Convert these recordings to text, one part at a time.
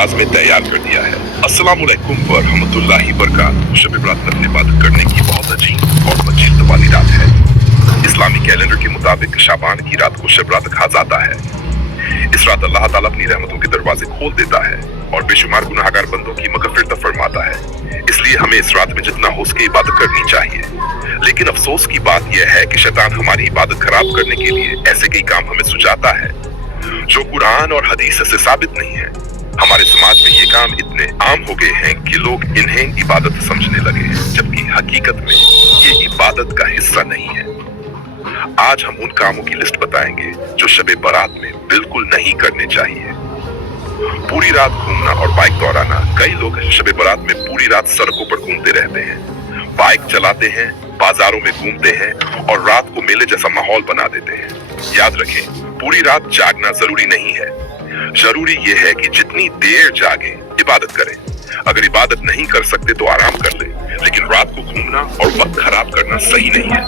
अंदाज में तैयार कर दिया है। अस्सलाम वालेकुम व रहमतुल्लाहि बरकातहू। शब बरात में इबादत करने की बहुत अजीब और मजीद वाली रात है। इस्लामी कैलेंडर के मुताबिक शाबान की रात को शब रात कहा जाता है। इस रात अल्लाह ताला अपनी रहमतों के दरवाजे खोल देता है और बेशुमार गुनाहगार बंदों की मगफिरत फरमाता है। इसलिए हमें इस रात में जितना हो सके इबादत करनी चाहिए। लेकिन अफसोस की बात यह है कि शैतान हमारी इबादत खराब करने के लिए ऐसे कई काम हमें सुझाता है जो कुरान और हदीस से साबित नहीं है। हमारे समाज में ये काम इतने आम हो गए हैं कि लोग इन्हें इबादत समझने लगे हैं, जबकि हकीकत में ये इबादत का हिस्सा नहीं है। आज हम उन कामों की लिस्ट बताएंगे जो शब बारात में बिल्कुल नहीं करने चाहिए। पूरी रात घूमना और बाइक दौड़ाना। कई लोग शब बारात में पूरी रात सड़कों पर घूमते रहते हैं, बाइक चलाते हैं, बाजारों में घूमते हैं और रात को मेले जैसा माहौल बना देते हैं। याद रखें, पूरी रात जागना जरूरी नहीं है। जरूरी ये है कि जितनी देर जागे इबादत करें। अगर इबादत नहीं कर सकते तो आराम कर ले, लेकिन रात को घूमना और वक्त खराब करना सही नहीं है।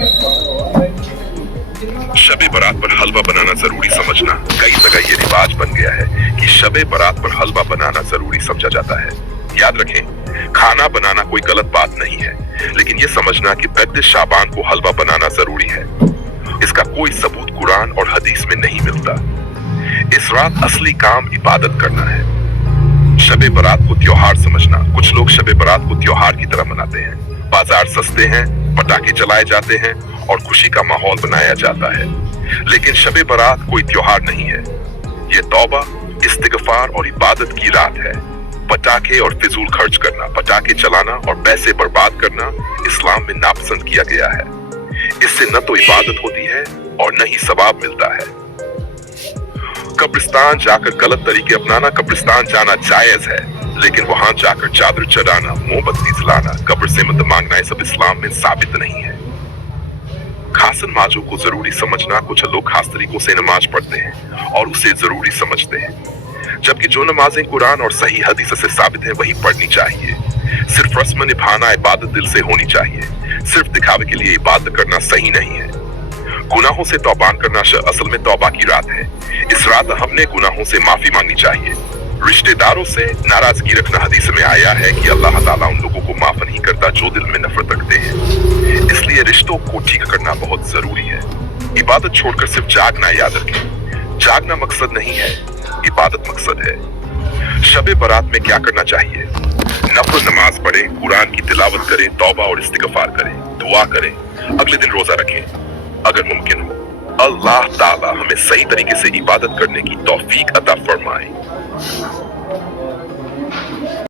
शब बारात पर हलवा बनाना जरूरी समझना। कई जगह ये रिवाज बन गया है कि शब बारात पर हलवा बनाना जरूरी समझा जाता है। याद रखें, खाना बनाना कोई गलत बात नहीं है, लेकिन ये समझना कि बद शाबान को हलवा बनाना जरूरी है, इसका कोई सबूत कुरान और हदीस में नहीं मिलता। इस रात असली काम इबादत करना है। शब बारात को त्योहार समझना। कुछ लोग शब बारात को त्योहार की तरह मनाते हैं। बाजार सस्ते हैं, पटाखे चलाए जाते हैं और खुशी का माहौल बनाया जाता है। लेकिन शब बारात कोई त्योहार नहीं है। ये तौबा, इस्तिगफार और इबादत की रात है। पटाखे और फिजूल खर्च करना, पटाखे चलाना और पैसे बर्बाद करना इस्लाम में नापसंद किया गया है। इससे न तो इबादत होती है और न ही सवाब मिलता है। कब्रिस्तान जाकर गलत तरीके अपनाना। कब्रिस्तान जाना जायज है, लेकिन वहां जाकर चादर चढ़ाना, मोमबत्ती जलाना, कब्र से मदद मांगना, ये सब इस्लाम में साबित नहीं है। खास नमाजों को जरूरी समझना। कुछ लोग खास तरीकों से नमाज पढ़ते हैं और उसे जरूरी समझते हैं, जबकि जो नमाजें कुरान और सही हदीस से साबित है वही पढ़नी चाहिए। सिर्फ रस्म निभाना इबादत दिल से होनी चाहिए। सिर्फ दिखावे के लिए इबादत करना सही नहीं है। गुनाहों से तौबा करना असल में तौबा की रात है। इस रात हमने गुनाहों से माफी मांगनी चाहिए। रिश्तेदारों से नाराजगी रखना। हदीस में आया है कि अल्लाह ताला उन लोगों को माफ नहीं करता जो दिल में नफरत रखते हैं। इसलिए रिश्तों को ठीक करना बहुत जरूरी है। इबादत छोड़कर सिर्फ जागना। याद रखें, जागना मकसद नहीं है, इबादत मकसद है। शब बारात में क्या करना चाहिए? नफल नमाज पढ़ें, कुरान की तिलावत करें, तौबा और इस्तिगफार करें, दुआ करें, अगले दिन रोजा रखें अगर मुमकिन हो। अल्लाह ताला हमें सही तरीके से इबादत करने की तौफीक अता फरमाए।